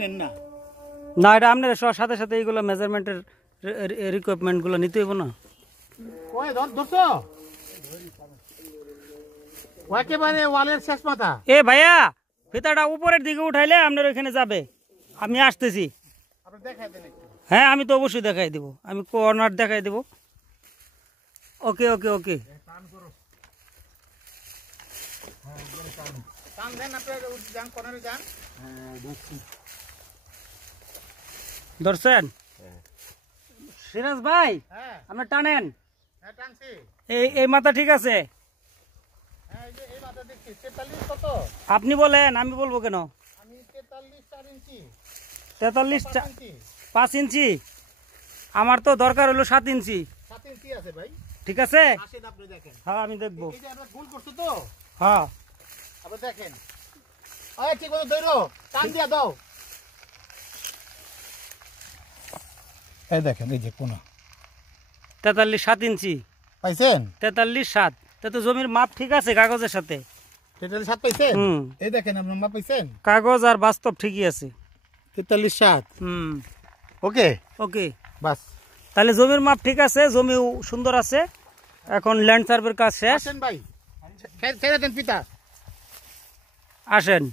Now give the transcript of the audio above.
নেন না না এটা আপনার সাথে সাথে এইগুলো মেজারমেন্টের রিকোয়ারমেন্ট গুলো নিতে হইব না ওই ধরছো একেবারে ওয়ালের শেষ মাথা এ ভাইয়া ফিতাটা উপরের দিকে উঠাইলে আপনার ওইখানে যাবে আমি আসতেছি আপনি দেখাই দেন একটু হ্যাঁ আমি তো অবশ্যই দেখাই দেবো আমি কর্নার দেখাই দেবো ওকে ওকে ওকে টান দেন আপনার যান কর্নারে যান ধরছেন সিরাজ ভাই হ্যাঁ আপনি টানেন হ্যাঁ টানছি এই মাথা ঠিক আছে হ্যাঁ এই মাথা দেখছি 43 কত আপনি বলেন আমি বলবো কেন আমি 43 4 ইঞ্চি 43 ইঞ্চি 5 ইঞ্চি আমার তো দরকার হলো 7 ইঞ্চি 7 ইঞ্চি আছে ভাই ঠিক আছে আসেন আপনি দেখেন হ্যাঁ আমি দেখবো এই যে আমরা ভুল করছো তো হ্যাঁ আপনি দেখেন ওই ঠিক মতো ধরো টান দিয়া দাও এই দেখেন এই যে কোনা 43 7 ইঞ্চি পাইছেন 43 7 তা তো জমির মাপ ঠিক আছে কাগজের সাথে 43 7 পাইছেন হুম এই দেখেন আপনি মাপ পাইছেন কাগজ আর বাস্তব ঠিকই আছে 43 7 হুম ওকে ওকে বাস তাহলে জমির মাপ ঠিক আছে জমি সুন্দর আছে এখন ল্যান্ড সার্ভের কাজ শেষ আসেন ভাই ছেড়ে দেন পিতা আসেন